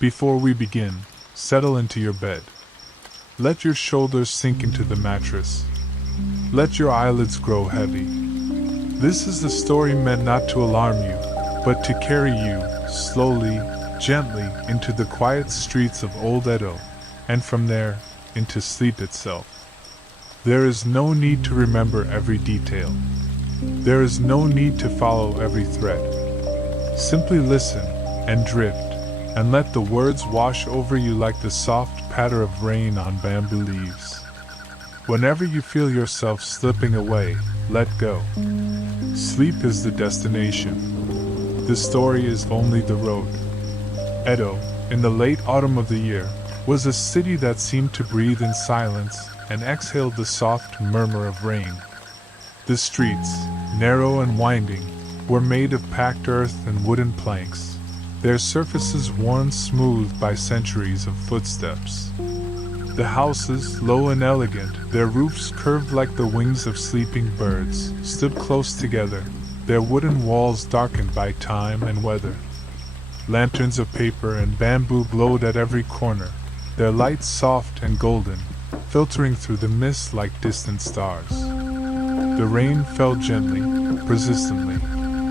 Before we begin, settle into your bed. Let your shoulders sink into the mattress. Let your eyelids grow heavy. This is a story meant not to alarm you, but to carry you, slowly, gently, into the quiet streets of old Edo, and from there, into sleep itself. There is no need to remember every detail. There is no need to follow every thread. Simply listen, and drift, and let the words wash over you like the soft patter of rain on bamboo leaves. Whenever you feel yourself slipping away, let go. Sleep is the destination. The story is only the road. Edo, in the late autumn of the year, was a city that seemed to breathe in silence and exhaled the soft murmur of rain. The streets, narrow and winding, were made of packed earth and wooden planks, their surfaces worn smooth by centuries of footsteps. The houses, low and elegant, their roofs curved like the wings of sleeping birds, stood close together, their wooden walls darkened by time and weather. Lanterns of paper and bamboo glowed at every corner, their lights soft and golden, filtering through the mist like distant stars. The rain fell gently, persistently,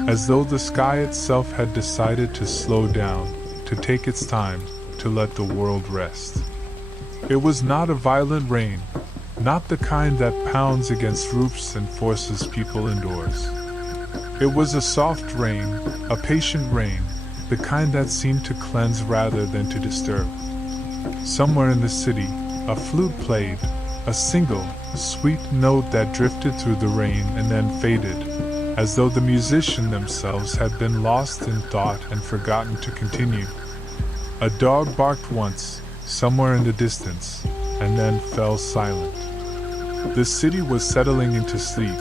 as though the sky itself had decided to slow down, to take its time, to let the world rest. It was not a violent rain, not the kind that pounds against roofs and forces people indoors. It was a soft rain, a patient rain, the kind that seemed to cleanse rather than to disturb. Somewhere in the city, a flute played, a single, sweet note that drifted through the rain and then faded, as though the musicians themselves had been lost in thought and forgotten to continue. A dog barked once, somewhere in the distance, and then fell silent. The city was settling into sleep.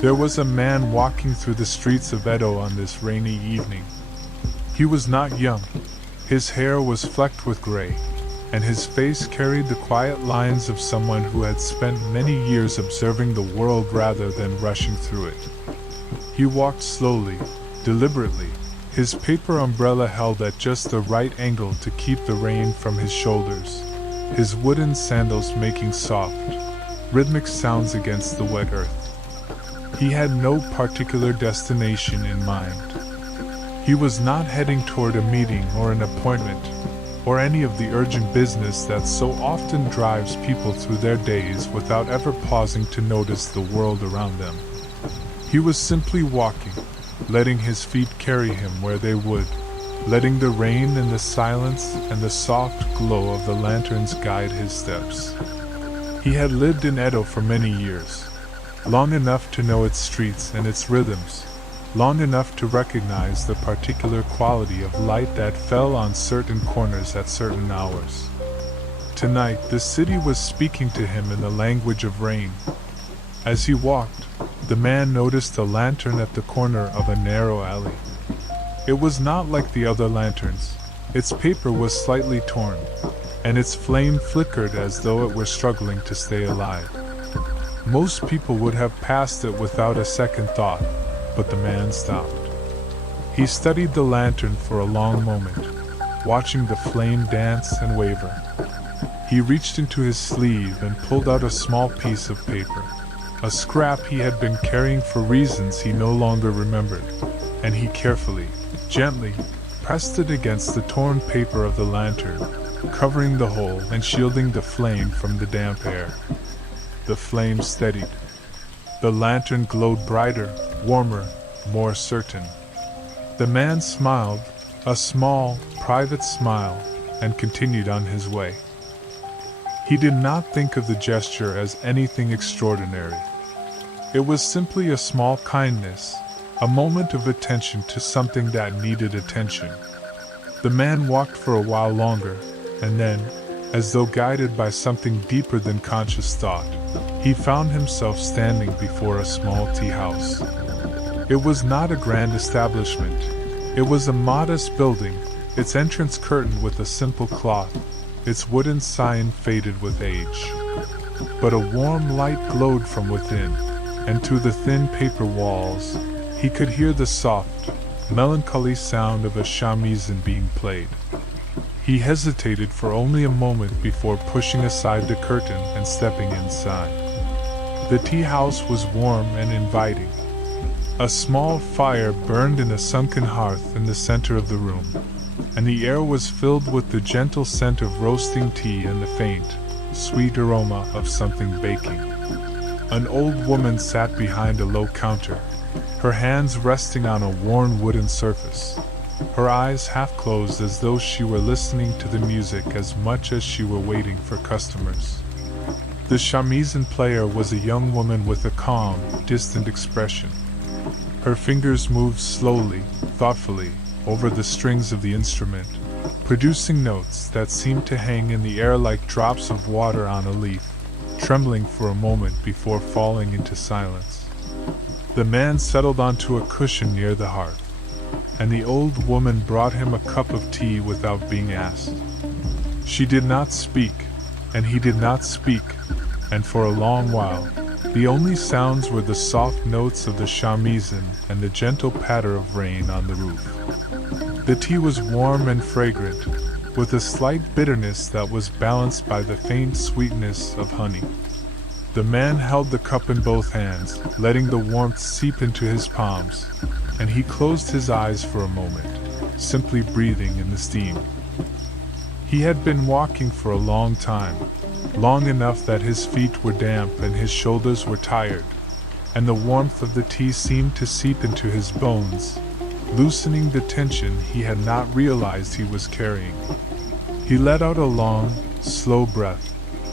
There was a man walking through the streets of Edo on this rainy evening. He was not young. His hair was flecked with gray, and his face carried the quiet lines of someone who had spent many years observing the world rather than rushing through it. He walked slowly, deliberately, his paper umbrella held at just the right angle to keep the rain from his shoulders, his wooden sandals making soft, rhythmic sounds against the wet earth. He had no particular destination in mind. He was not heading toward a meeting or an appointment, or any of the urgent business that so often drives people through their days without ever pausing to notice the world around them. He was simply walking, letting his feet carry him where they would, letting the rain and the silence and the soft glow of the lanterns guide his steps. He had lived in Edo for many years, long enough to know its streets and its rhythms, long enough to recognize the particular quality of light that fell on certain corners at certain hours. Tonight, the city was speaking to him in the language of rain. As he walked, the man noticed a lantern at the corner of a narrow alley. It was not like the other lanterns. Its paper was slightly torn, and its flame flickered as though it were struggling to stay alive. Most people would have passed it without a second thought, but the man stopped. He studied the lantern for a long moment, watching the flame dance and waver. He reached into his sleeve and pulled out a small piece of paper, a scrap he had been carrying for reasons he no longer remembered, and he carefully, gently, pressed it against the torn paper of the lantern, covering the hole and shielding the flame from the damp air. The flame steadied. The lantern glowed brighter, warmer, more certain. The man smiled, a small, private smile, and continued on his way. He did not think of the gesture as anything extraordinary. It was simply a small kindness, a moment of attention to something that needed attention. The man walked for a while longer, and then, as though guided by something deeper than conscious thought, he found himself standing before a small tea house. It was not a grand establishment. It was a modest building, its entrance curtained with a simple cloth, its wooden sign faded with age. But a warm light glowed from within, and through the thin paper walls, he could hear the soft, melancholy sound of a shamisen being played. He hesitated for only a moment before pushing aside the curtain and stepping inside. The tea house was warm and inviting. A small fire burned in a sunken hearth in the center of the room, and the air was filled with the gentle scent of roasting tea and the faint, sweet aroma of something baking. An old woman sat behind a low counter, her hands resting on a worn wooden surface, her eyes half closed as though she were listening to the music as much as she were waiting for customers. The shamisen player was a young woman with a calm, distant expression. Her fingers moved slowly, thoughtfully, over the strings of the instrument, producing notes that seemed to hang in the air like drops of water on a leaf, trembling for a moment before falling into silence. The man settled onto a cushion near the hearth, and the old woman brought him a cup of tea without being asked. She did not speak, and he did not speak, and for a long while, the only sounds were the soft notes of the shamisen and the gentle patter of rain on the roof. The tea was warm and fragrant, with a slight bitterness that was balanced by the faint sweetness of honey. The man held the cup in both hands, letting the warmth seep into his palms, and he closed his eyes for a moment, simply breathing in the steam. He had been walking for a long time, long enough that his feet were damp and his shoulders were tired, and the warmth of the tea seemed to seep into his bones, loosening the tension he had not realized he was carrying. He let out a long, slow breath,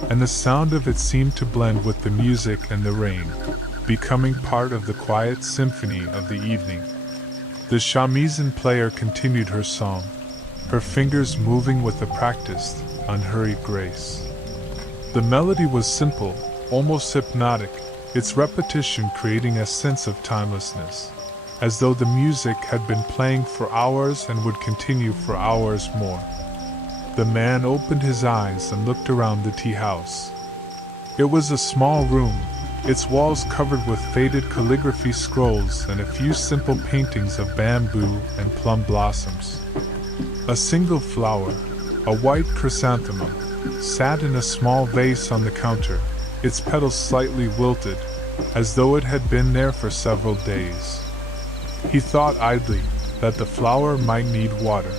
and the sound of it seemed to blend with the music and the rain, becoming part of the quiet symphony of the evening. The shamisen player continued her song, her fingers moving with a practiced, unhurried grace. The melody was simple, almost hypnotic, its repetition creating a sense of timelessness, as though the music had been playing for hours and would continue for hours more. The man opened his eyes and looked around the tea house. It was a small room, its walls covered with faded calligraphy scrolls and a few simple paintings of bamboo and plum blossoms. A single flower, a white chrysanthemum, sat in a small vase on the counter, its petals slightly wilted, as though it had been there for several days. He thought idly that the flower might need water.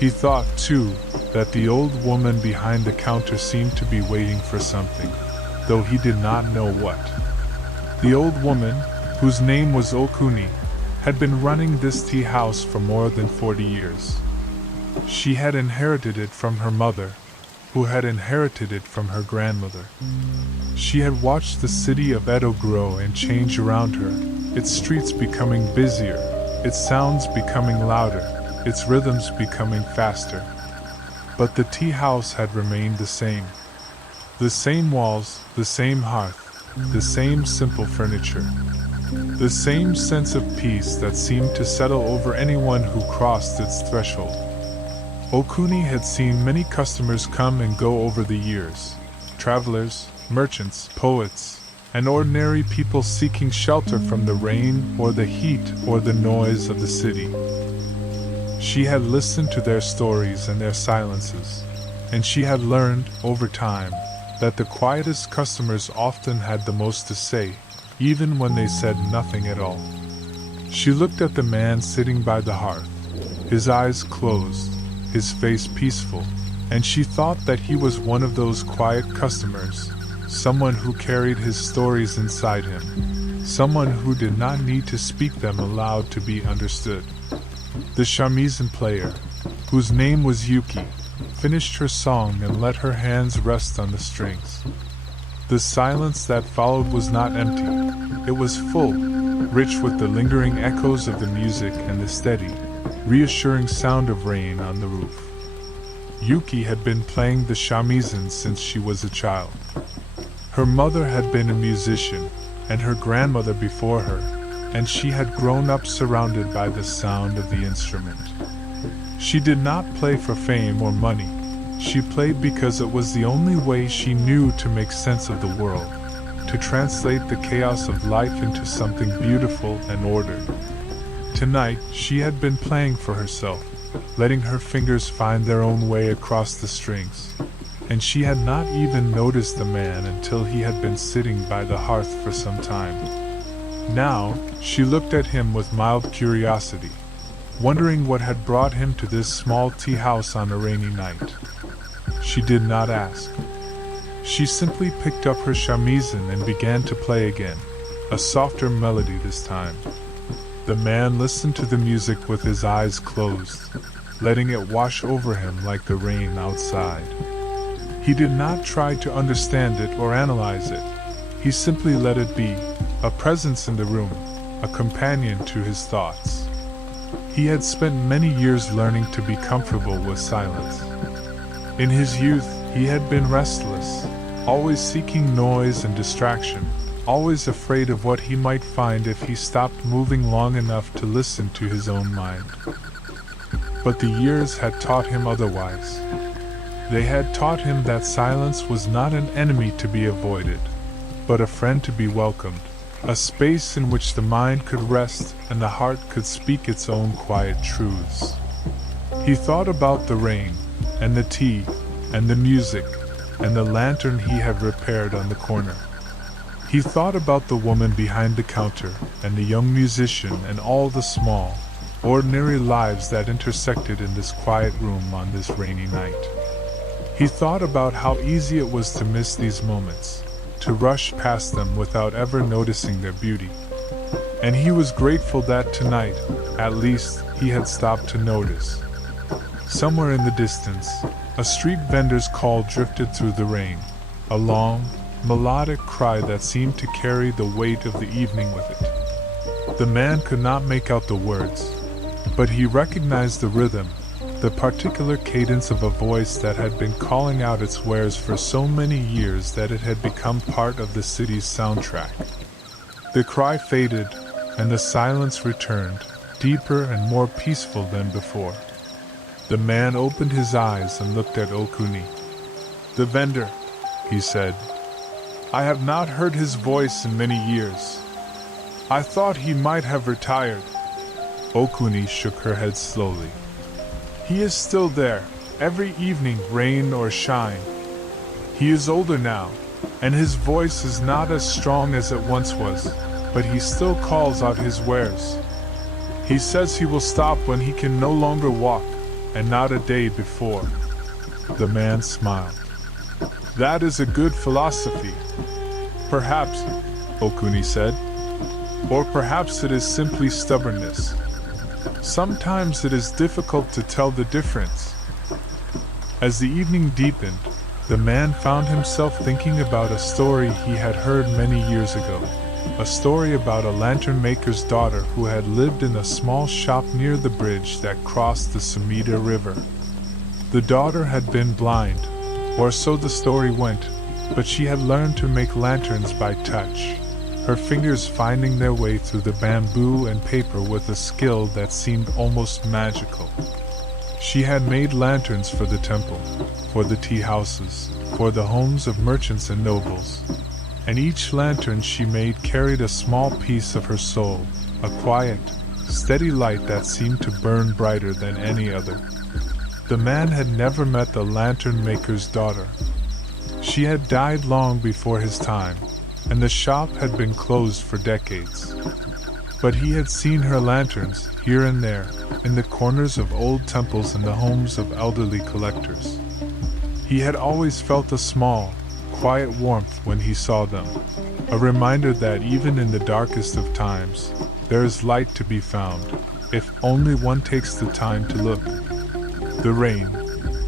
He thought, too, that the old woman behind the counter seemed to be waiting for something, though he did not know what. The old woman, whose name was Okuni, had been running this tea house for more than 40 years. She had inherited it from her mother, who had inherited it from her grandmother. She had watched the city of Edo grow and change around her, its streets becoming busier, its sounds becoming louder, its rhythms becoming faster. But the tea house had remained the same. The same walls, the same hearth, the same simple furniture. The same sense of peace that seemed to settle over anyone who crossed its threshold. Okuni had seen many customers come and go over the years, travelers, merchants, poets, and ordinary people seeking shelter from the rain or the heat or the noise of the city. She had listened to their stories and their silences, and she had learned, over time, that the quietest customers often had the most to say, even when they said nothing at all. She looked at the man sitting by the hearth, his eyes closed, his face peaceful, and she thought that he was one of those quiet customers, someone who carried his stories inside him, someone who did not need to speak them aloud to be understood. The shamisen player, whose name was Yuki, finished her song and let her hands rest on the strings. The silence that followed was not empty, it was full, rich with the lingering echoes of the music and the steady, reassuring sound of rain on the roof. Yuki had been playing the shamisen since she was a child. Her mother had been a musician, and her grandmother before her, and she had grown up surrounded by the sound of the instrument. She did not play for fame or money. She played because it was the only way she knew to make sense of the world, to translate the chaos of life into something beautiful and ordered. Tonight, she had been playing for herself, letting her fingers find their own way across the strings. And she had not even noticed the man until he had been sitting by the hearth for some time. Now, she looked at him with mild curiosity, wondering what had brought him to this small tea house on a rainy night. She did not ask. She simply picked up her shamisen and began to play again, a softer melody this time. The man listened to the music with his eyes closed, letting it wash over him like the rain outside. He did not try to understand it or analyze it. He simply let it be, a presence in the room, a companion to his thoughts. He had spent many years learning to be comfortable with silence. In his youth, he had been restless, always seeking noise and distraction, always afraid of what he might find if he stopped moving long enough to listen to his own mind. But the years had taught him otherwise. They had taught him that silence was not an enemy to be avoided, but a friend to be welcomed, a space in which the mind could rest and the heart could speak its own quiet truths. He thought about the rain, and the tea, and the music, and the lantern he had repaired on the corner. He thought about the woman behind the counter, and the young musician, and all the small, ordinary lives that intersected in this quiet room on this rainy night. He thought about how easy it was to miss these moments, to rush past them without ever noticing their beauty. And he was grateful that tonight, at least, he had stopped to notice. Somewhere in the distance, a street vendor's call drifted through the rain, a long, melodic cry that seemed to carry the weight of the evening with it. The man could not make out the words, but he recognized the rhythm, the particular cadence of a voice that had been calling out its wares for so many years that it had become part of the city's soundtrack. The cry faded, and the silence returned, deeper and more peaceful than before. The man opened his eyes and looked at Okuni. "The vendor," he said. "I have not heard his voice in many years. I thought he might have retired." Okuni shook her head slowly. "He is still there, every evening, rain or shine. He is older now, and his voice is not as strong as it once was, but he still calls out his wares. He says he will stop when he can no longer walk, and not a day before." The man smiled. "That is a good philosophy. Perhaps," Okuni said. "Or perhaps it is simply stubbornness. Sometimes it is difficult to tell the difference." As the evening deepened, the man found himself thinking about a story he had heard many years ago, a story about a lantern maker's daughter who had lived in a small shop near the bridge that crossed the Sumida River. The daughter had been blind, or so the story went, but she had learned to make lanterns by touch, her fingers finding their way through the bamboo and paper with a skill that seemed almost magical. She had made lanterns for the temple, for the tea houses, for the homes of merchants and nobles, and each lantern she made carried a small piece of her soul, a quiet, steady light that seemed to burn brighter than any other. The man had never met the lantern maker's daughter. She had died long before his time, and the shop had been closed for decades. But he had seen her lanterns, here and there, in the corners of old temples and the homes of elderly collectors. He had always felt a small, quiet warmth when he saw them, a reminder that even in the darkest of times, there is light to be found, if only one takes the time to look. The rain,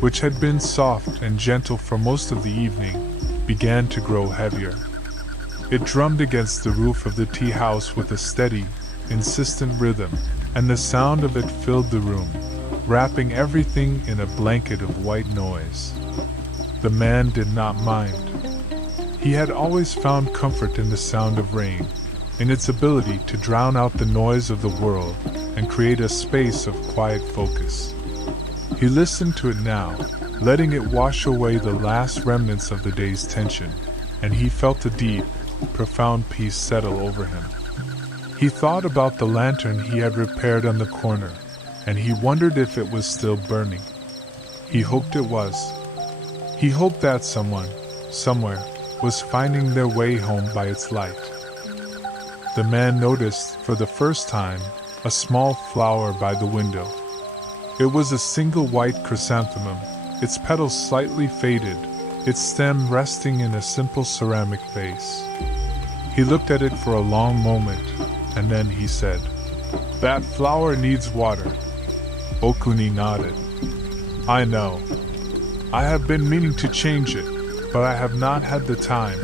which had been soft and gentle for most of the evening, began to grow heavier. It drummed against the roof of the tea house with a steady, insistent rhythm, and the sound of it filled the room, wrapping everything in a blanket of white noise. The man did not mind. He had always found comfort in the sound of rain, in its ability to drown out the noise of the world and create a space of quiet focus. He listened to it now, letting it wash away the last remnants of the day's tension, and he felt a deep, profound peace settle over him. He thought about the lantern he had repaired on the corner, and he wondered if it was still burning. He hoped it was. He hoped that someone, somewhere, was finding their way home by its light. The man noticed, for the first time, a small flower by the window. It was a single white chrysanthemum, its petals slightly faded, its stem resting in a simple ceramic vase. He looked at it for a long moment, and then he said, "That flower needs water." Okuni nodded. "I know. I have been meaning to change it, but I have not had the time."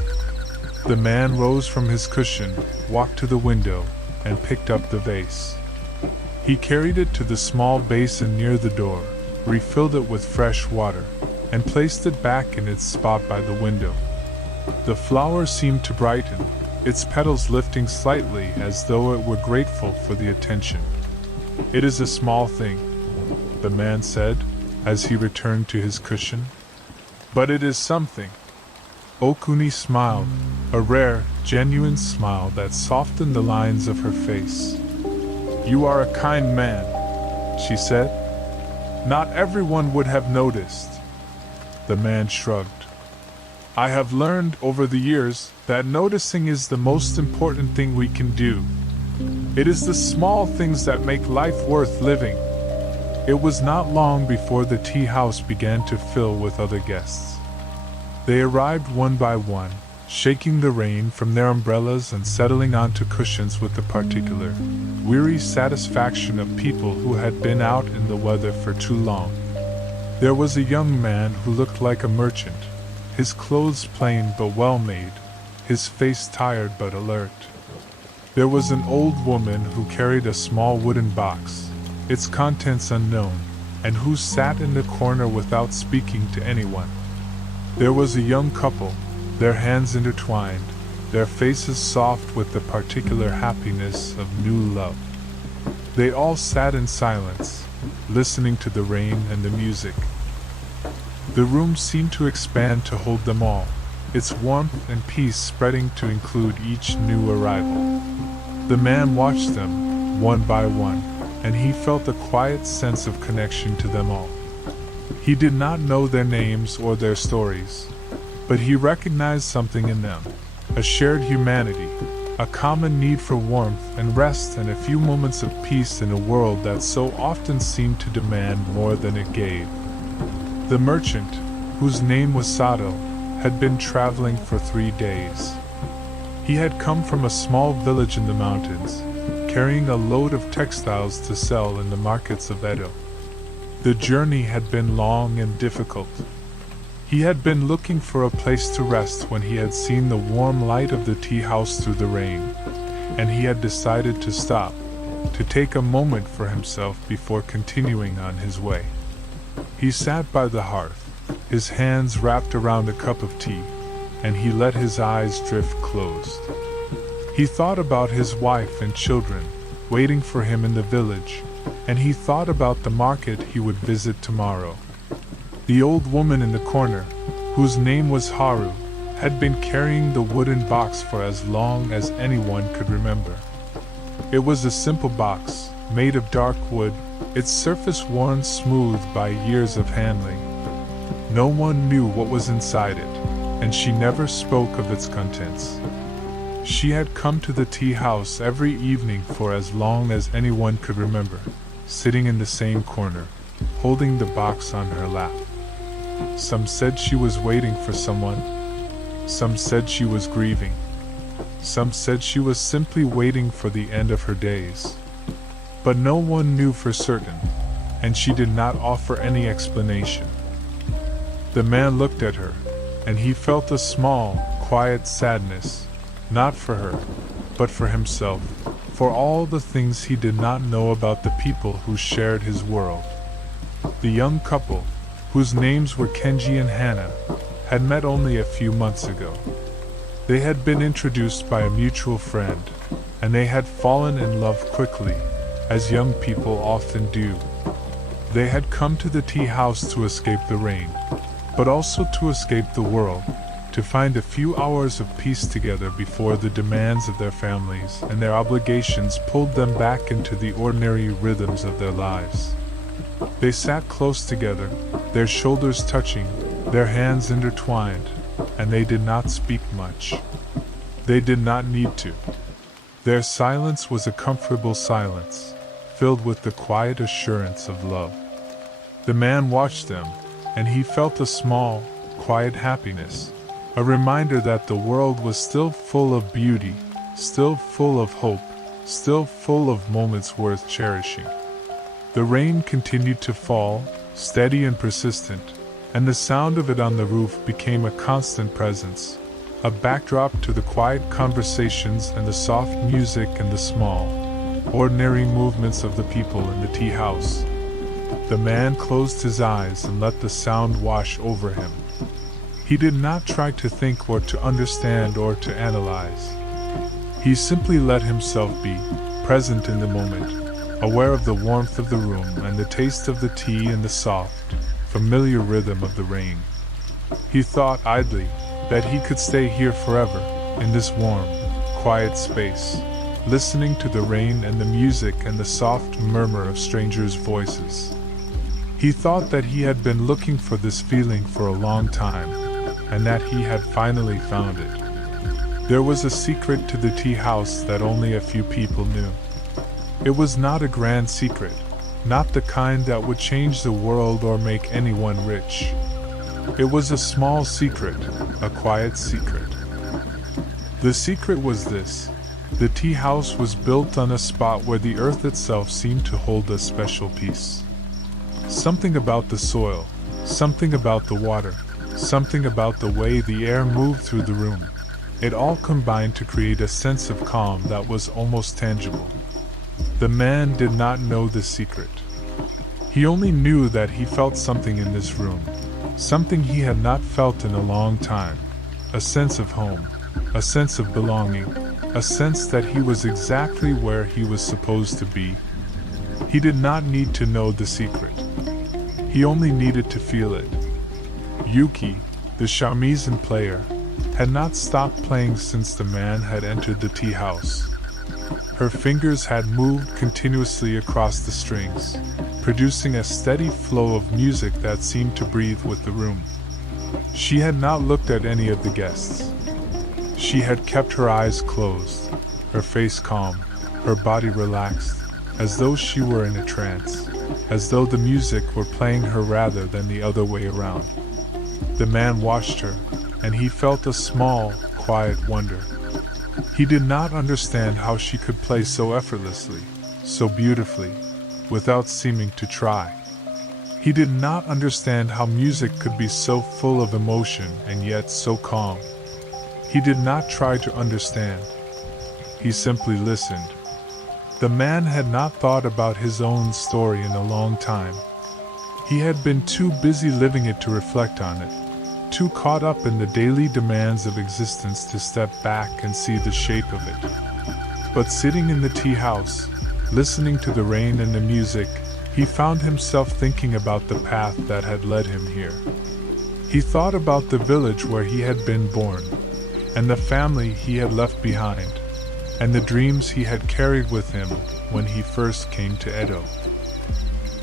The man rose from his cushion, walked to the window, and picked up the vase. He carried it to the small basin near the door, refilled it with fresh water, and placed it back in its spot by the window. The flower seemed to brighten, its petals lifting slightly as though it were grateful for the attention. "It is a small thing," the man said, as he returned to his cushion. "But it is something." Okuni smiled, a rare, genuine smile that softened the lines of her face. "You are a kind man," she said. "Not everyone would have noticed." The man shrugged. "I have learned over the years that noticing is the most important thing we can do. It is the small things that make life worth living." It was not long before the tea house began to fill with other guests. They arrived one by one, shaking the rain from their umbrellas and settling onto cushions with the particular, weary satisfaction of people who had been out in the weather for too long. There was a young man who looked like a merchant, his clothes plain but well made, his face tired but alert. There was an old woman who carried a small wooden box, its contents unknown, and who sat in the corner without speaking to anyone. There was a young couple, their hands intertwined, their faces soft with the particular happiness of new love. They all sat in silence, listening to the rain and the music. The room seemed to expand to hold them all, its warmth and peace spreading to include each new arrival. The man watched them, one by one, and he felt a quiet sense of connection to them all. He did not know their names or their stories, but he recognized something in them, a shared humanity, a common need for warmth and rest and a few moments of peace in a world that so often seemed to demand more than it gave. The merchant, whose name was Sato, had been traveling for 3 days. He had come from a small village in the mountains, carrying a load of textiles to sell in the markets of Edo. The journey had been long and difficult. He had been looking for a place to rest when he had seen the warm light of the tea house through the rain, and he had decided to stop, to take a moment for himself before continuing on his way. He sat by the hearth, his hands wrapped around a cup of tea, and he let his eyes drift closed. He thought about his wife and children, waiting for him in the village, and he thought about the market he would visit tomorrow. The old woman in the corner, whose name was Haru, had been carrying the wooden box for as long as anyone could remember. It was a simple box, made of dark wood, its surface worn smooth by years of handling. No one knew what was inside it, and she never spoke of its contents. She had come to the tea house every evening for as long as anyone could remember, sitting in the same corner, holding the box on her lap. Some said she was waiting for someone. Some said she was grieving. Some said she was simply waiting for the end of her days. But no one knew for certain, and she did not offer any explanation. The man looked at her, and he felt a small, quiet sadness, not for her, but for himself, for all the things he did not know about the people who shared his world. The young couple, whose names were Kenji and Hana, had met only a few months ago. They had been introduced by a mutual friend, and they had fallen in love quickly, as young people often do. They had come to the tea house to escape the rain, but also to escape the world, to find a few hours of peace together before the demands of their families and their obligations pulled them back into the ordinary rhythms of their lives. They sat close together, their shoulders touching, their hands intertwined, and they did not speak much. They did not need to. Their silence was a comfortable silence, filled with the quiet assurance of love. The man watched them, and he felt a small, quiet happiness, a reminder that the world was still full of beauty, still full of hope, still full of moments worth cherishing. The rain continued to fall, steady and persistent, and the sound of it on the roof became a constant presence, a backdrop to the quiet conversations and the soft music and the small, ordinary movements of the people in the tea house. The man closed his eyes and let the sound wash over him. He did not try to think or to understand or to analyze. He simply let himself be, present in the moment, aware of the warmth of the room and the taste of the tea and the soft, familiar rhythm of the rain. He thought idly that he could stay here forever, in this warm, quiet space, listening to the rain and the music and the soft murmur of strangers' voices. He thought that he had been looking for this feeling for a long time, and that he had finally found it. There was a secret to the tea house that only a few people knew. It was not a grand secret, not the kind that would change the world or make anyone rich. It was a small secret, a quiet secret. The secret was this: the tea house was built on a spot where the earth itself seemed to hold a special peace. Something about the soil, something about the water, something about the way the air moved through the room. It all combined to create a sense of calm that was almost tangible. The man did not know the secret. He only knew that he felt something in this room, something he had not felt in a long time, a sense of home, a sense of belonging, a sense that he was exactly where he was supposed to be. He did not need to know the secret. He only needed to feel it. Yuki, the shamisen player, had not stopped playing since the man had entered the tea house. Her fingers had moved continuously across the strings, producing a steady flow of music that seemed to breathe with the room. She had not looked at any of the guests. She had kept her eyes closed, her face calm, her body relaxed, as though she were in a trance, as though the music were playing her rather than the other way around. The man watched her, and he felt a small, quiet wonder. He did not understand how she could play so effortlessly, so beautifully, without seeming to try. He did not understand how music could be so full of emotion and yet so calm. He did not try to understand. He simply listened. The man had not thought about his own story in a long time. He had been too busy living it to reflect on it, too caught up in the daily demands of existence to step back and see the shape of it. But sitting in the tea house, listening to the rain and the music, he found himself thinking about the path that had led him here. He thought about the village where he had been born, and the family he had left behind, and the dreams he had carried with him when he first came to Edo.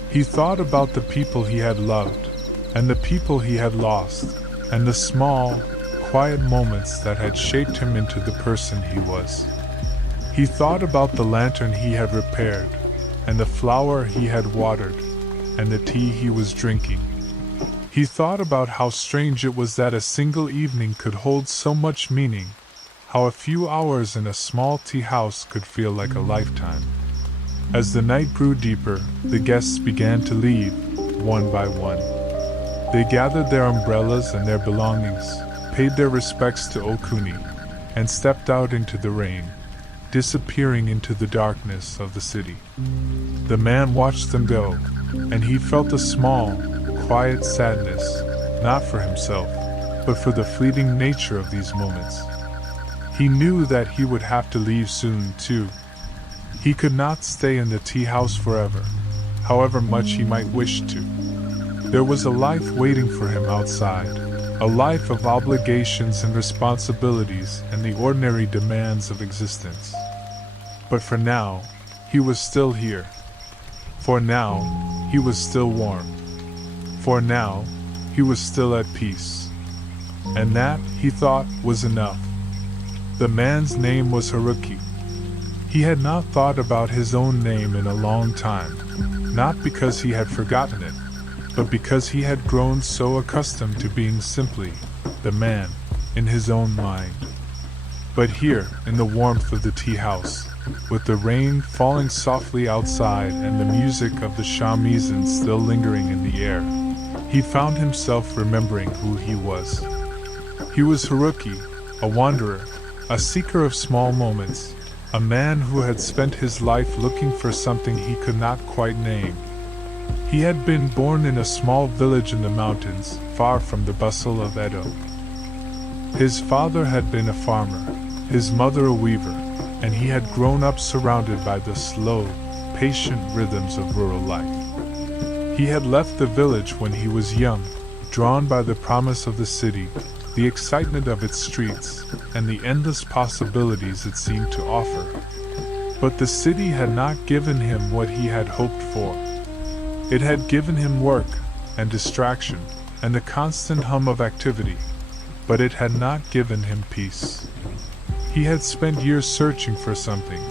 He thought about the people he had loved, and the people he had lost, and the small, quiet moments that had shaped him into the person he was. He thought about the lantern he had repaired, and the flower he had watered, and the tea he was drinking. He thought about how strange it was that a single evening could hold so much meaning, how a few hours in a small tea house could feel like a lifetime. As the night grew deeper, the guests began to leave, one by one. They gathered their umbrellas and their belongings, paid their respects to Okuni, and stepped out into the rain, disappearing into the darkness of the city. The man watched them go, and he felt a small, quiet sadness, not for himself, but for the fleeting nature of these moments. He knew that he would have to leave soon, too. He could not stay in the tea house forever, however much he might wish to. There was a life waiting for him outside, a life of obligations and responsibilities and the ordinary demands of existence. But for now, he was still here. For now, he was still warm. For now, he was still at peace. And that, he thought, was enough. The man's name was Haruki. He had not thought about his own name in a long time, not because he had forgotten it, but because he had grown so accustomed to being simply the man in his own mind. But here, in the warmth of the tea house, with the rain falling softly outside and the music of the shamisen still lingering in the air, he found himself remembering who he was. He was Haruki, a wanderer, a seeker of small moments, a man who had spent his life looking for something he could not quite name. He had been born in a small village in the mountains, far from the bustle of Edo. His father had been a farmer, his mother a weaver, and he had grown up surrounded by the slow, patient rhythms of rural life. He had left the village when he was young, drawn by the promise of the city, the excitement of its streets, and the endless possibilities it seemed to offer. But the city had not given him what he had hoped for. It had given him work, and distraction, and a constant hum of activity, but it had not given him peace. He had spent years searching for something.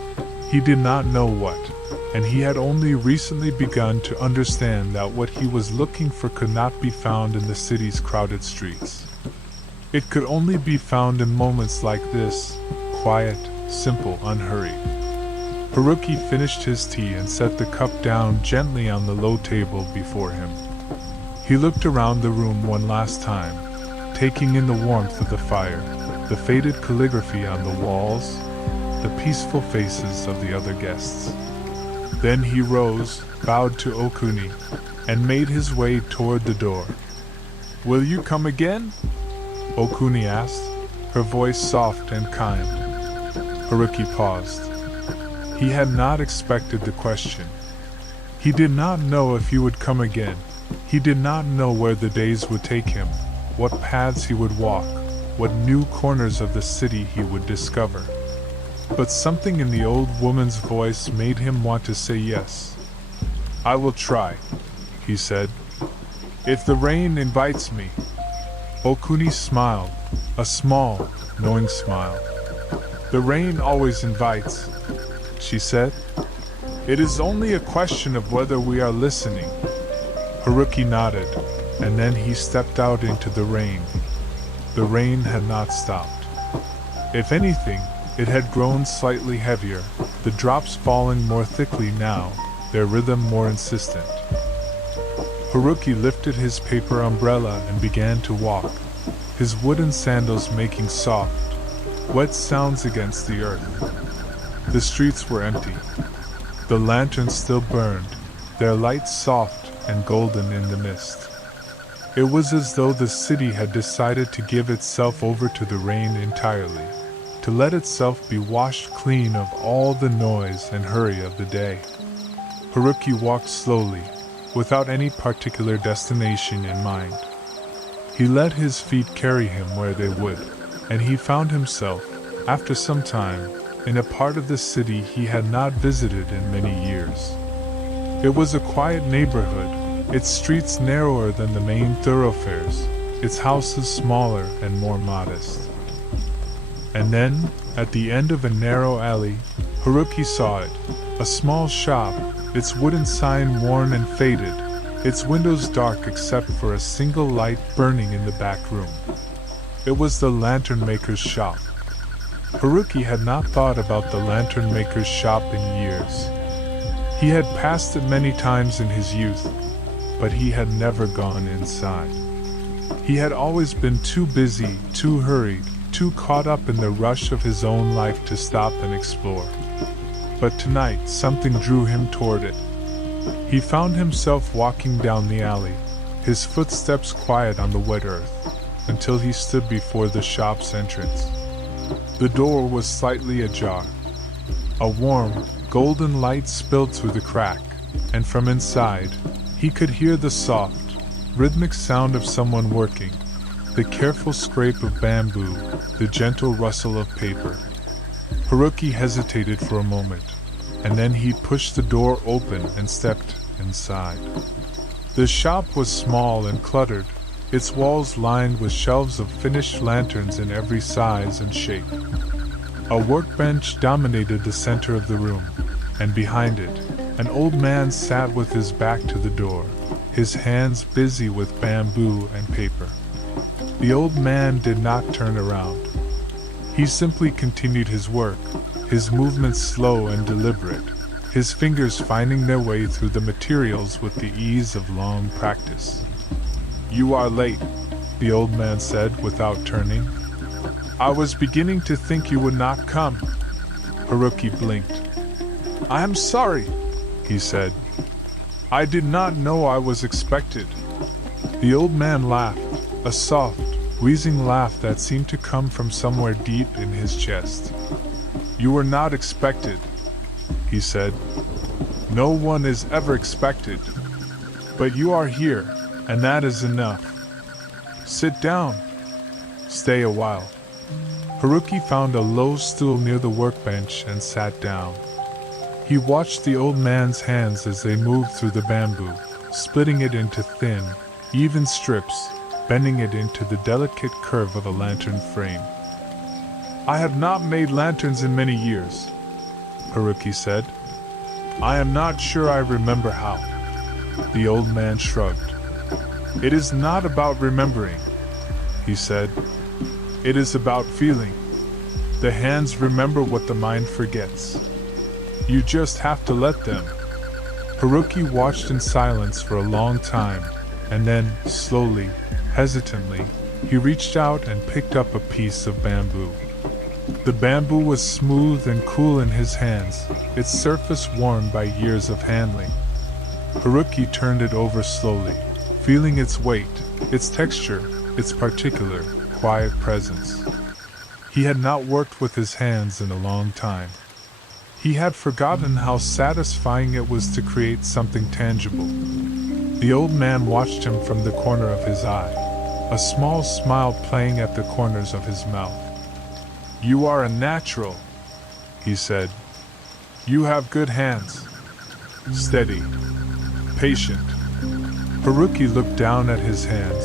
He did not know what, and he had only recently begun to understand that what he was looking for could not be found in the city's crowded streets. It could only be found in moments like this, quiet, simple, unhurried. Haruki finished his tea and set the cup down gently on the low table before him. He looked around the room one last time, taking in the warmth of the fire, the faded calligraphy on the walls, the peaceful faces of the other guests. Then he rose, bowed to Okuni, and made his way toward the door. "Will you come again?" Okuni asked, her voice soft and kind. Haruki paused. He had not expected the question. He did not know if he would come again. He did not know where the days would take him, what paths he would walk, what new corners of the city he would discover. But something in the old woman's voice made him want to say yes. "I will try," he said. "If the rain invites me." Okuni smiled, a small, knowing smile. "The rain always invites," she said. "It is only a question of whether we are listening." Haruki nodded, and then he stepped out into the rain. The rain had not stopped. If anything, it had grown slightly heavier, the drops falling more thickly now, their rhythm more insistent. Haruki lifted his paper umbrella and began to walk, his wooden sandals making soft, wet sounds against the earth. The streets were empty. The lanterns still burned, their lights soft and golden in the mist. It was as though the city had decided to give itself over to the rain entirely, to let itself be washed clean of all the noise and hurry of the day. Haruki walked slowly, without any particular destination in mind. He let his feet carry him where they would, and he found himself, after some time, in a part of the city he had not visited in many years. It was a quiet neighborhood, its streets narrower than the main thoroughfares, its houses smaller and more modest. And then, at the end of a narrow alley, Haruki saw it, a small shop, its wooden sign worn and faded, its windows dark except for a single light burning in the back room. It was the lantern maker's shop. Haruki had not thought about the lantern maker's shop in years. He had passed it many times in his youth, but he had never gone inside. He had always been too busy, too hurried, too caught up in the rush of his own life to stop and explore. But tonight something drew him toward it. He found himself walking down the alley, his footsteps quiet on the wet earth, until he stood before the shop's entrance. The door was slightly ajar. A warm, golden light spilled through the crack, and from inside, he could hear the soft, rhythmic sound of someone working, the careful scrape of bamboo, the gentle rustle of paper. Haruki hesitated for a moment, and then he pushed the door open and stepped inside. The shop was small and cluttered, its walls lined with shelves of finished lanterns in every size and shape. A workbench dominated the center of the room, and behind it, an old man sat with his back to the door, his hands busy with bamboo and paper. The old man did not turn around. He simply continued his work, his movements slow and deliberate, his fingers finding their way through the materials with the ease of long practice. "You are late," the old man said without turning. "I was beginning to think you would not come." Haruki blinked. "I am sorry," he said. "I did not know I was expected." The old man laughed, a soft, wheezing laugh that seemed to come from somewhere deep in his chest. "You were not expected," he said. "No one is ever expected. But you are here, and that is enough. Sit down. Stay a while." Haruki found a low stool near the workbench and sat down. He watched the old man's hands as they moved through the bamboo, splitting it into thin, even strips, bending it into the delicate curve of a lantern frame. "I have not made lanterns in many years," Haruki said. "I am not sure I remember how." The old man shrugged. "It is not about remembering," he said. "It is about feeling. The hands remember what the mind forgets. You just have to let them." Haruki watched in silence for a long time, and then, slowly, hesitantly, he reached out and picked up a piece of bamboo. The bamboo was smooth and cool in his hands, its surface worn by years of handling. Haruki turned it over slowly, feeling its weight, its texture, its particular, quiet presence. He had not worked with his hands in a long time. He had forgotten how satisfying it was to create something tangible. The old man watched him from the corner of his eye, a small smile playing at the corners of his mouth. "You are a natural," he said. "You have good hands. Steady. Patient." Haruki looked down at his hands,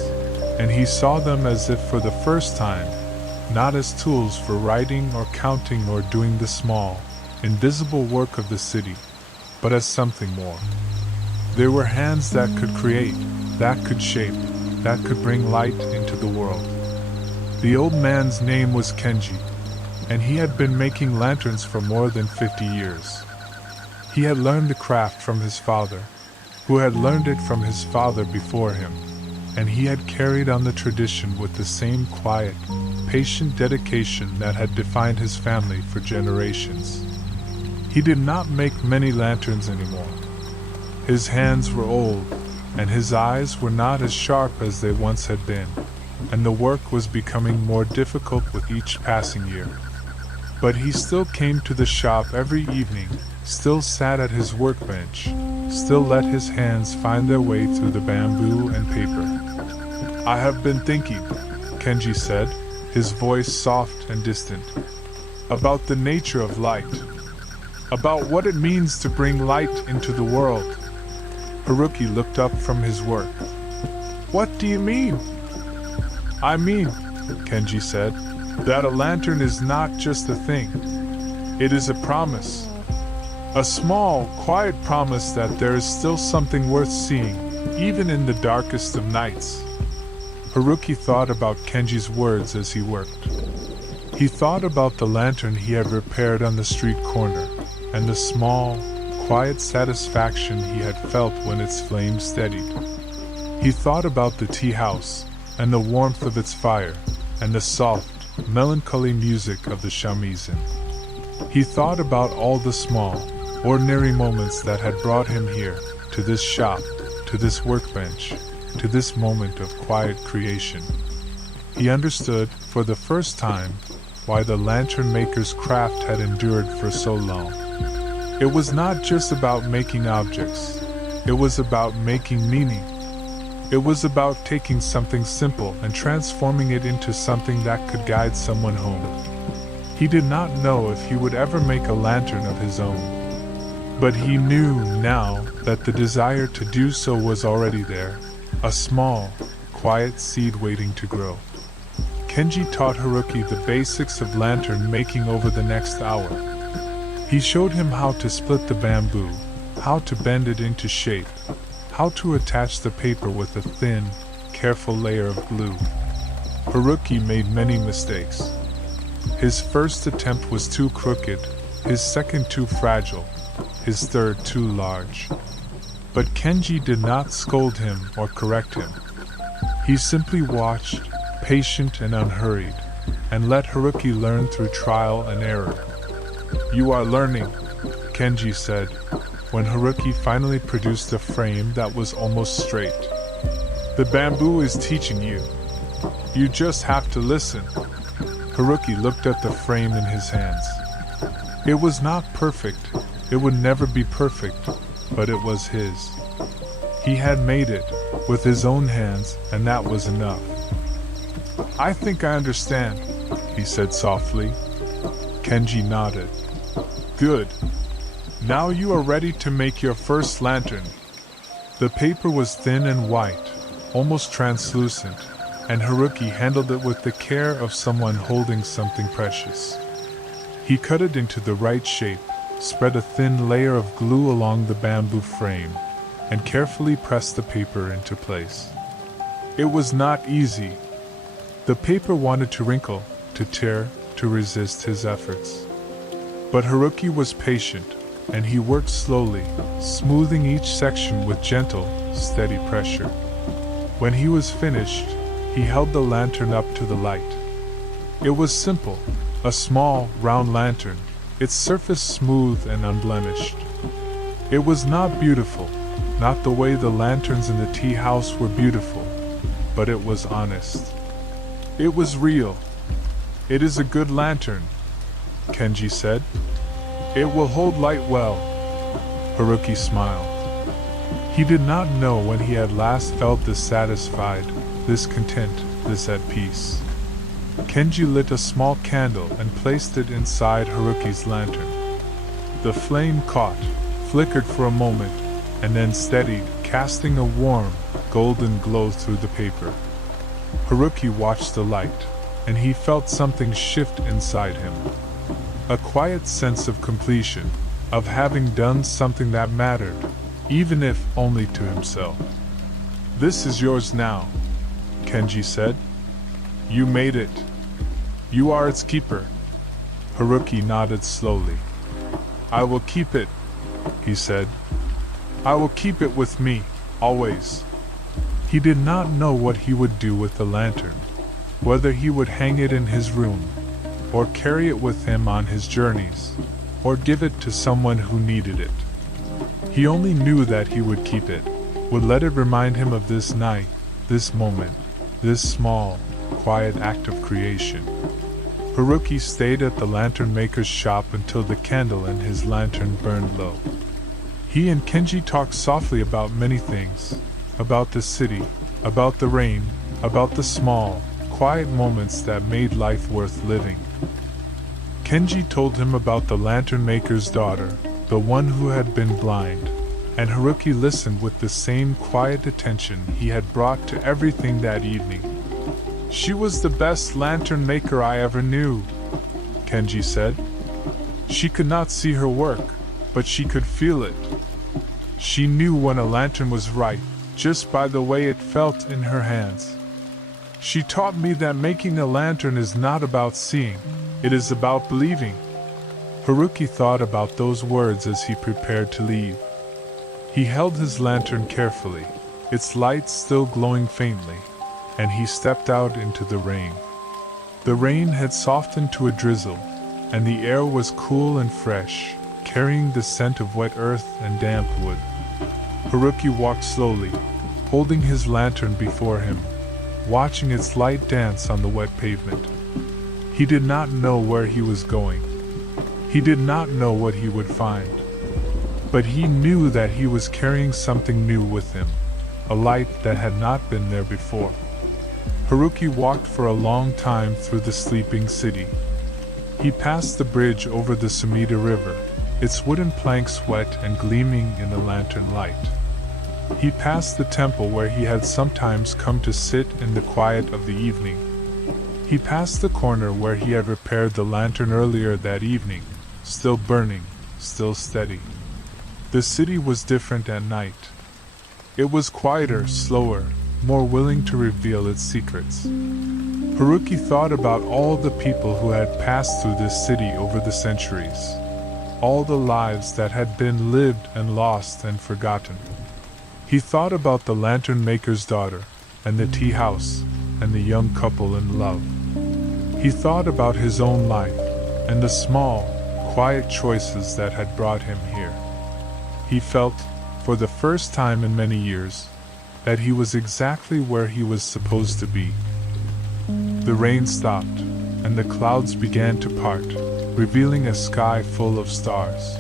and he saw them as if for the first time, not as tools for writing or counting or doing the small, invisible work of the city, but as something more. They were hands that could create, that could shape, that could bring light into the world. The old man's name was Kenji, and he had been making lanterns for more than 50 years. He had learned the craft from his father, who had learned it from his father before him, and he had carried on the tradition with the same quiet, patient dedication that had defined his family for generations. He did not make many lanterns anymore. His hands were old, and his eyes were not as sharp as they once had been, and the work was becoming more difficult with each passing year. But he still came to the shop every evening, still sat at his workbench, still let his hands find their way through the bamboo and paper. "I have been thinking," Kenji said, his voice soft and distant, "about the nature of light, about what it means to bring light into the world." Haruki looked up from his work. "What do you mean?" "I mean," Kenji said, "that a lantern is not just a thing. It is a promise. A small, quiet promise that there is still something worth seeing, even in the darkest of nights." Haruki thought about Kenji's words as he worked. He thought about the lantern he had repaired on the street corner, and the small, quiet satisfaction he had felt when its flame steadied. He thought about the tea house, and the warmth of its fire, and the soft, melancholy music of the shamisen. He thought about all the small, ordinary moments that had brought him here, to this shop, to this workbench, to this moment of quiet creation. He understood, for the first time, why the lantern maker's craft had endured for so long. It was not just about making objects, it was about making meaning. It was about taking something simple and transforming it into something that could guide someone home. He did not know if he would ever make a lantern of his own. But he knew now that the desire to do so was already there, a small, quiet seed waiting to grow. Kenji taught Haruki the basics of lantern making over the next hour. He showed him how to split the bamboo, how to bend it into shape, how to attach the paper with a thin, careful layer of glue. Haruki made many mistakes. His first attempt was too crooked, his second too fragile, his third too large. But Kenji did not scold him or correct him. He simply watched, patient and unhurried, and let Haruki learn through trial and error. "You are learning," Kenji said, when Haruki finally produced a frame that was almost straight. "The bamboo is teaching you. You just have to listen." Haruki looked at the frame in his hands. It was not perfect, it would never be perfect, but it was his. He had made it, with his own hands, and that was enough. "I think I understand," he said softly. Kenji nodded. "Good. Now you are ready to make your first lantern." The paper was thin and white, almost translucent, and Haruki handled it with the care of someone holding something precious. He cut it into the right shape, spread a thin layer of glue along the bamboo frame, and carefully pressed the paper into place. It was not easy. The paper wanted to wrinkle, to tear, to resist his efforts. But Haruki was patient, and he worked slowly, smoothing each section with gentle, steady pressure. When he was finished, he held the lantern up to the light. It was simple, a small, round lantern, its surface smooth and unblemished. It was not beautiful, not the way the lanterns in the tea house were beautiful, but it was honest. It was real. "It is a good lantern," Kenji said. "It will hold light well." Haruki smiled. He did not know when he had last felt this satisfied, this content, this at peace. Kenji lit a small candle and placed it inside Haruki's lantern. The flame caught, flickered for a moment, and then steadied, casting a warm, golden glow through the paper. Haruki watched the light, and he felt something shift inside him. A quiet sense of completion, of having done something that mattered, even if only to himself. "This is yours now," Kenji said. "You made it. You are its keeper." Haruki nodded slowly. "I will keep it," he said. "I will keep it with me, always." He did not know what he would do with the lantern, whether he would hang it in his room, or carry it with him on his journeys, or give it to someone who needed it. He only knew that he would keep it, would let it remind him of this night, this moment, this small, quiet act of creation. Haruki stayed at the lantern maker's shop until the candle in his lantern burned low. He and Kenji talked softly about many things, about the city, about the rain, about the small, quiet moments that made life worth living. Kenji told him about the lantern maker's daughter, the one who had been blind, and Haruki listened with the same quiet attention he had brought to everything that evening. "She was the best lantern maker I ever knew," Kenji said. "She could not see her work, but she could feel it. She knew when a lantern was right, just by the way it felt in her hands. She taught me that making a lantern is not about seeing, it is about believing." Haruki thought about those words as he prepared to leave. He held his lantern carefully, its light still glowing faintly, and he stepped out into the rain. The rain had softened to a drizzle, and the air was cool and fresh, carrying the scent of wet earth and damp wood. Haruki walked slowly, holding his lantern before him, watching its light dance on the wet pavement. He did not know where he was going. He did not know what he would find. But he knew that he was carrying something new with him. a light that had not been there before. Haruki walked for a long time through the sleeping city. He passed the bridge over the Sumida River, its wooden planks wet and gleaming in the lantern light. He passed the temple where he had sometimes come to sit in the quiet of the evening. He passed the corner where he had repaired the lantern earlier that evening, still burning, still steady. The city was different at night. It was quieter, slower, more willing to reveal its secrets. Haruki thought about all the people who had passed through this city over the centuries, all the lives that had been lived and lost and forgotten. He thought about the lantern maker's daughter, and the tea house, and the young couple in love. He thought about his own life, and the small, quiet choices that had brought him here. He felt, for the first time in many years, that he was exactly where he was supposed to be. The rain stopped, and the clouds began to part, revealing a sky full of stars.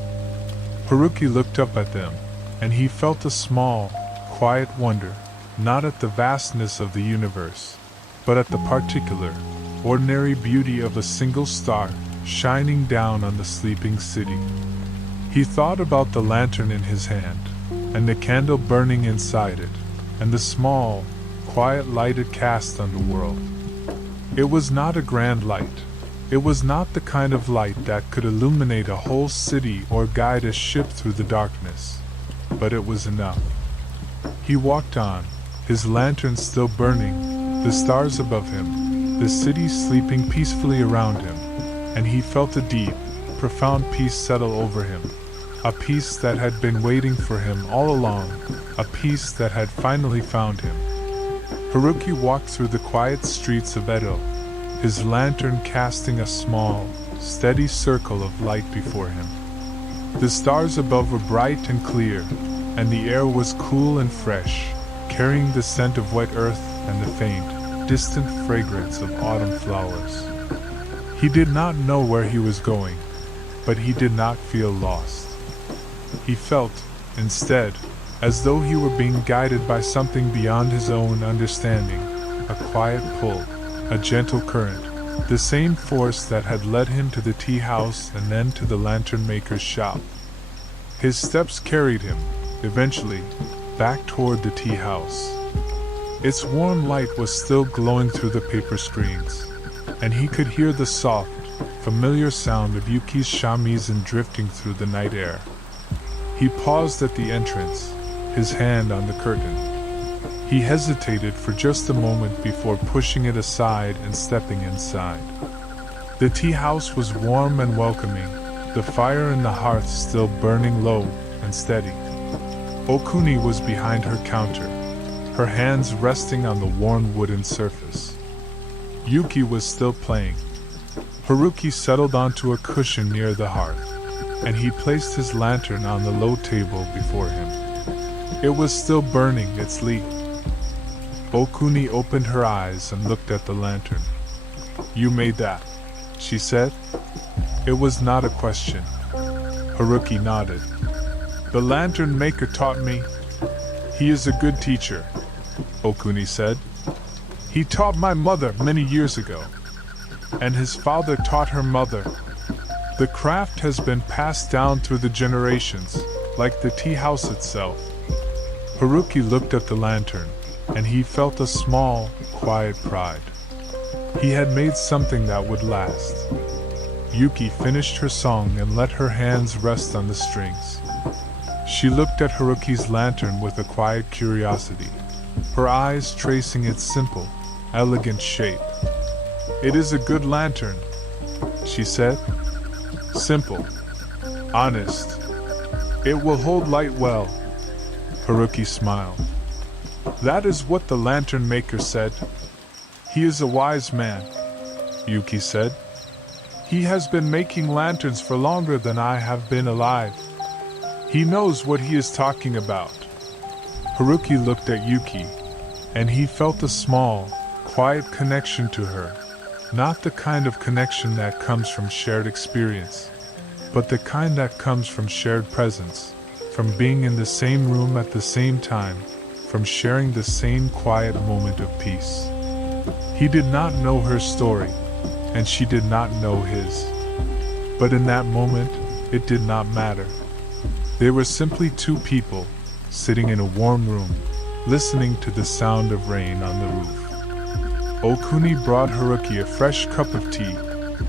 Haruki looked up at them, and he felt a small, quiet wonder, not at the vastness of the universe, but at the particular, ordinary beauty of a single star shining down on the sleeping city. He thought about the lantern in his hand, and the candle burning inside it, and the small, quiet light it cast on the world. It was not a grand light. It was not the kind of light that could illuminate a whole city or guide a ship through the darkness, but it was enough. He walked on, his lantern still burning, the stars above him, the city sleeping peacefully around him, and he felt a deep, profound peace settle over him, a peace that had been waiting for him all along, a peace that had finally found him. Haruki walked through the quiet streets of Edo, his lantern casting a small, steady circle of light before him. The stars above were bright and clear, and the air was cool and fresh, carrying the scent of wet earth and the faint, distant fragrance of autumn flowers. He did not know where he was going, but he did not feel lost. He felt, instead, as though he were being guided by something beyond his own understanding, a quiet pull, a gentle current, the same force that had led him to the tea house and then to the lantern maker's shop. His steps carried him, eventually, back toward the tea house. Its warm light was still glowing through the paper screens, and he could hear the soft, familiar sound of Yuki's shamisen drifting through the night air. He paused at the entrance, his hand on the curtain. He hesitated for just a moment before pushing it aside and stepping inside. The tea house was warm and welcoming, the fire in the hearth still burning low and steady. Okuni was behind her counter, her hands resting on the worn wooden surface. Yuki was still playing. Haruki settled onto a cushion near the hearth, and he placed his lantern on the low table before him. It was still burning its leaf. Okuni opened her eyes and looked at the lantern. "You made that," she said. It was not a question. Haruki nodded. "The lantern maker taught me. He is a good teacher," Okuni said. "He taught my mother many years ago, and his father taught her mother. The craft has been passed down through the generations, like the tea house itself." Haruki looked at the lantern, and he felt a small, quiet pride. He had made something that would last. Yuki finished her song and let her hands rest on the strings. She looked at Haruki's lantern with a quiet curiosity, her eyes tracing its simple, elegant shape. "It is a good lantern," she said. "Simple. Honest. It will hold light well." Haruki smiled. "That is what the lantern maker said. He is a wise man," Yuki said. "He has been making lanterns for longer than I have been alive. He knows what he is talking about." Haruki looked at Yuki, and he felt a small, quiet connection to her, not the kind of connection that comes from shared experience, but the kind that comes from shared presence, from being in the same room at the same time, from sharing the same quiet moment of peace. He did not know her story, and she did not know his. But in that moment, it did not matter. They were simply two people, sitting in a warm room, listening to the sound of rain on the roof. Okuni brought Haruki a fresh cup of tea,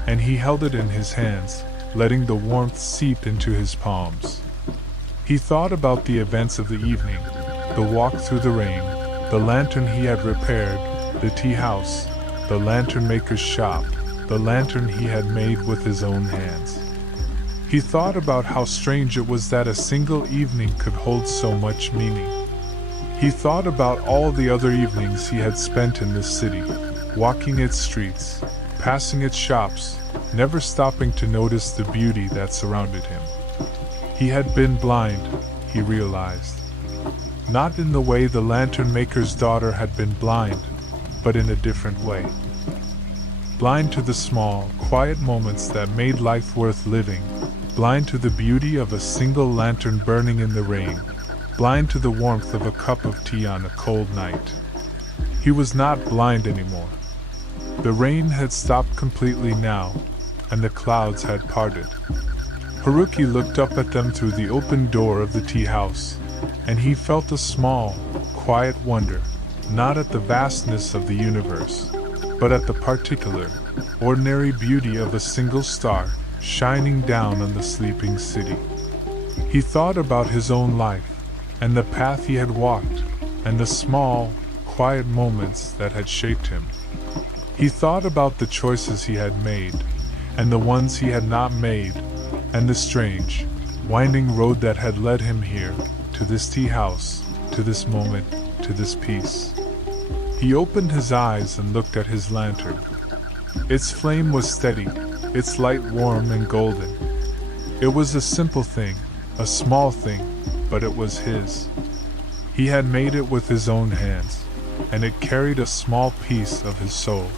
and he held it in his hands, letting the warmth seep into his palms. He thought about the events of the evening, the walk through the rain, the lantern he had repaired, the tea house, the lantern maker's shop, the lantern he had made with his own hands. He thought about how strange it was that a single evening could hold so much meaning. He thought about all the other evenings he had spent in this city, walking its streets, passing its shops, never stopping to notice the beauty that surrounded him. He had been blind, he realized. Not in the way the lantern maker's daughter had been blind, but in a different way. Blind to the small, quiet moments that made life worth living, blind to the beauty of a single lantern burning in the rain, blind to the warmth of a cup of tea on a cold night. He was not blind anymore. The rain had stopped completely now, and the clouds had parted. Haruki looked up at them through the open door of the tea house, and he felt a small, quiet wonder, not at the vastness of the universe, but at the particular, ordinary beauty of a single star shining down on the sleeping city. He thought about his own life, and the path he had walked, and the small, quiet moments that had shaped him. He thought about the choices he had made, and the ones he had not made, and the strange, winding road that had led him here, to this tea house, to this moment, to this peace. He opened his eyes and looked at his lantern. Its flame was steady, its light warm and golden. It was a simple thing, a small thing, but it was his. He had made it with his own hands, and it carried a small piece of his soul.